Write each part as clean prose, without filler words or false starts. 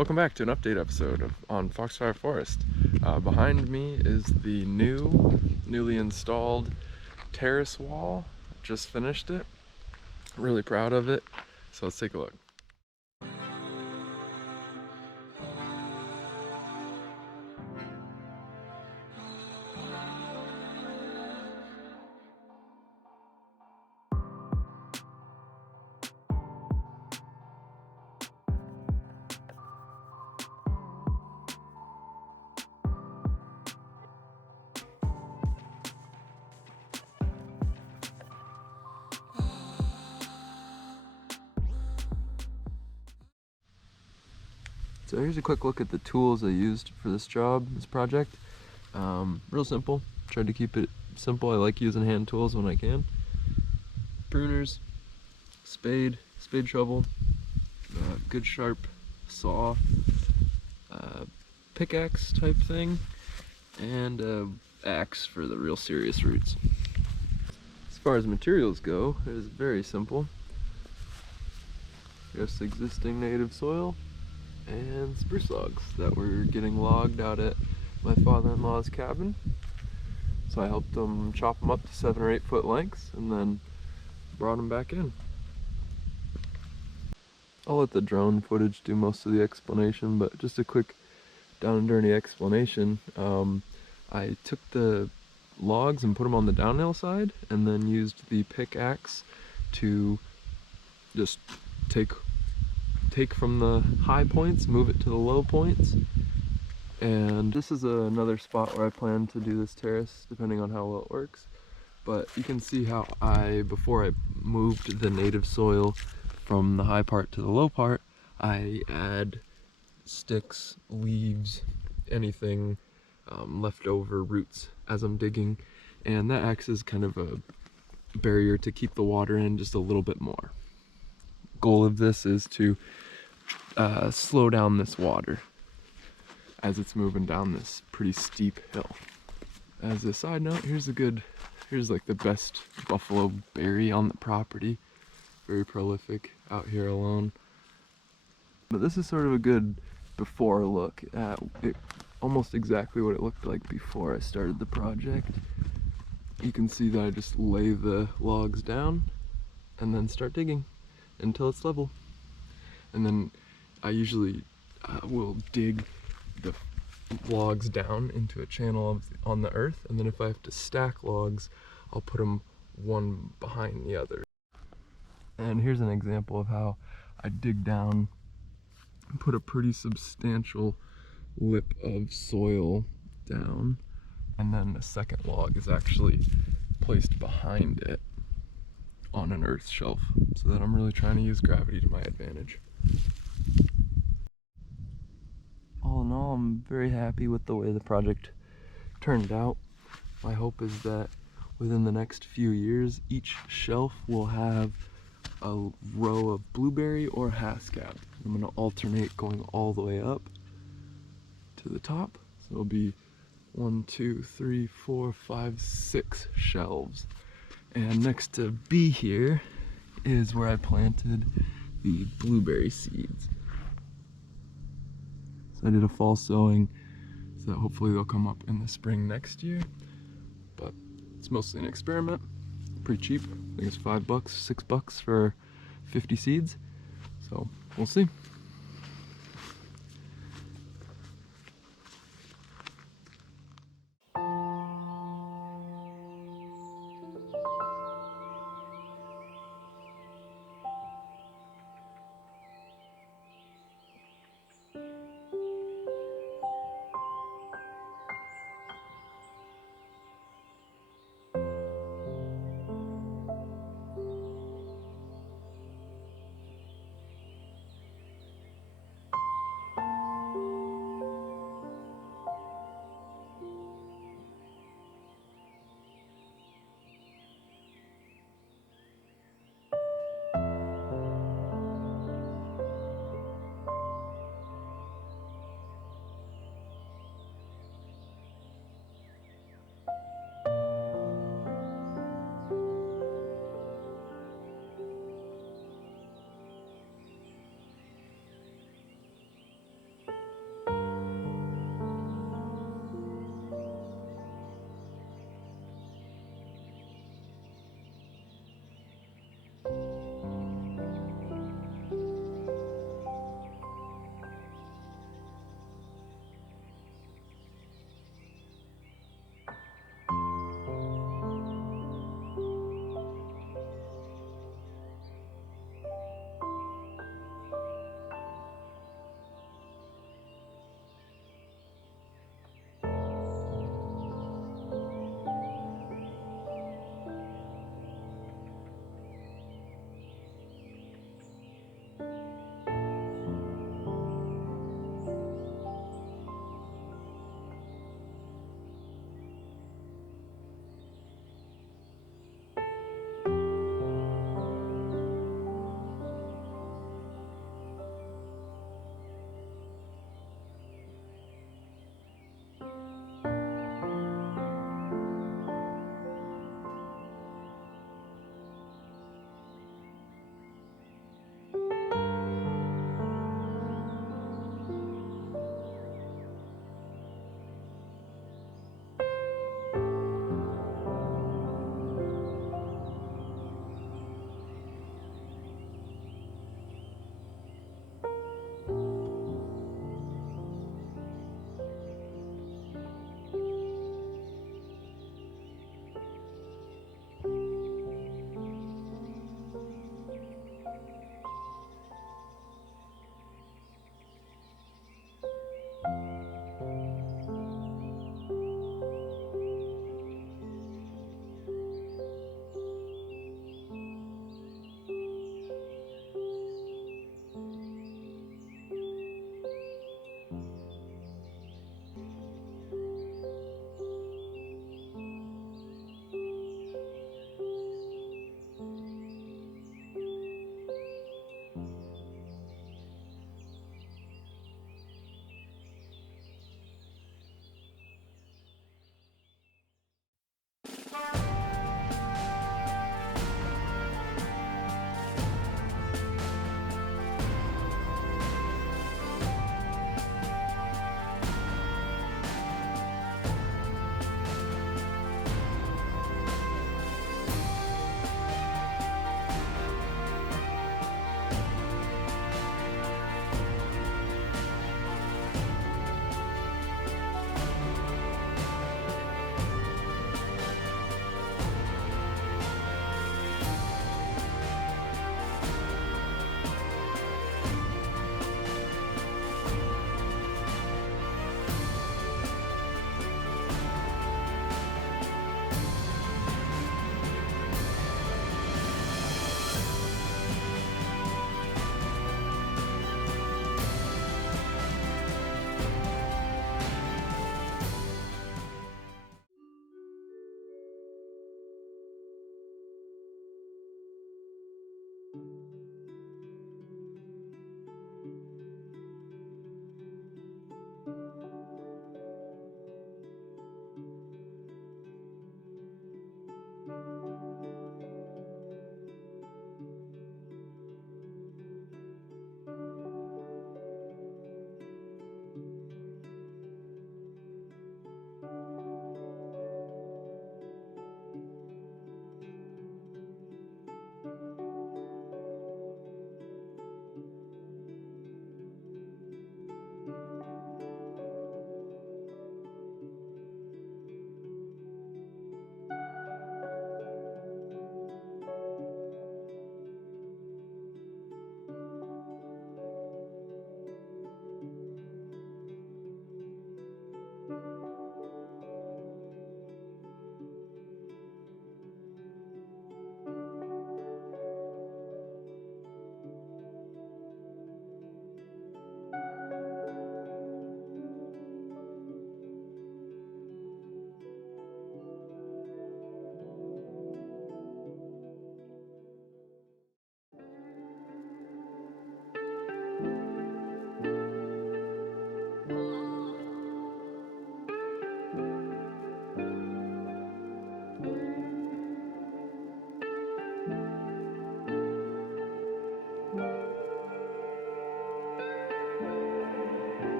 Welcome back to an update episode on Foxfire Forest. Behind me is the newly installed terrace wall. Just finished it. Really proud of it. So let's take a look. So here's a quick look at the tools I used for this project. Real simple. Tried to keep it simple. I like using hand tools when I can. Pruners, spade shovel, good sharp saw, pickaxe type thing, and axe for the real serious roots. As far as materials go, it is very simple. Just existing native soil and spruce logs that were getting logged out at my father-in-law's cabin. So I helped them chop them up to 7 or 8 foot lengths and then brought them back in. I'll let the drone footage do most of the explanation, but just a quick down and dirty explanation. I took the logs and put them on the downhill side and then used the pickaxe to just take from the high points, move it to the low points. And this is another spot where I plan to do this terrace, depending on how well it works. But you can see how before I moved the native soil from the high part to the low part, I add sticks, leaves, anything leftover roots as I'm digging. And that acts as kind of a barrier to keep the water in just a little bit more. Goal of this is to slow down this water as it's moving down this pretty steep hill. As a side note, here's like the best buffalo berry on the property. Very prolific out here alone. But this is sort of a good before look at it, almost exactly what it looked like before I started the project. You can see that I just lay the logs down and then start digging until it's level. And then I usually will dig the logs down into a channel on the earth, and then if I have to stack logs, I'll put them one behind the other. And here's an example of how I dig down and put a pretty substantial lip of soil down, and then the second log is actually placed behind it on an earth shelf, so that I'm really trying to use gravity to my advantage. All in all, I'm very happy with the way the project turned out. My hope is that within the next few years, each shelf will have a row of blueberry or Haskap. I'm going to alternate going all the way up to the top. So it'll be 1, 2, 3, 4, 5, 6 shelves. And next to B here is where I planted the blueberry seeds. So I did a fall sowing so that hopefully they'll come up in the spring next year. But it's mostly an experiment. Pretty cheap. I think it's $5, $6 for 50 seeds. So we'll see.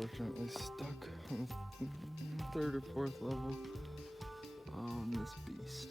unfortunately stuck on the third or fourth level on this beast.